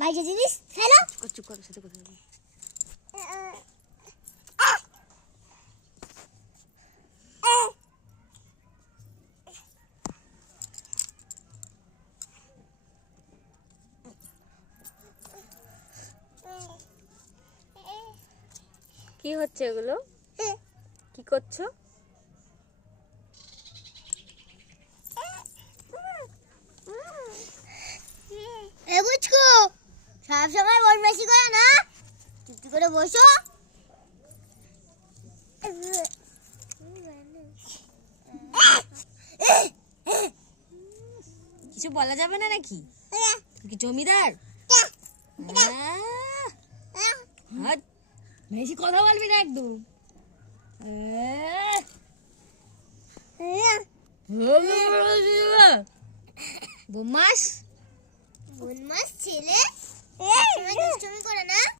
বাইরে জিনিস খেলো। চুপ কর সাথে কথা বলি। কি হচ্ছে এগুলো? কি করছো? এ বুঝকো সব সময় বদমাইশি করে না, চুপটি করে বসো। কিছু বলা যাবে না নাকি? কি জমিদার? বেশি কথা বলবি না একদম। বদমাস বদমাস ছেলে,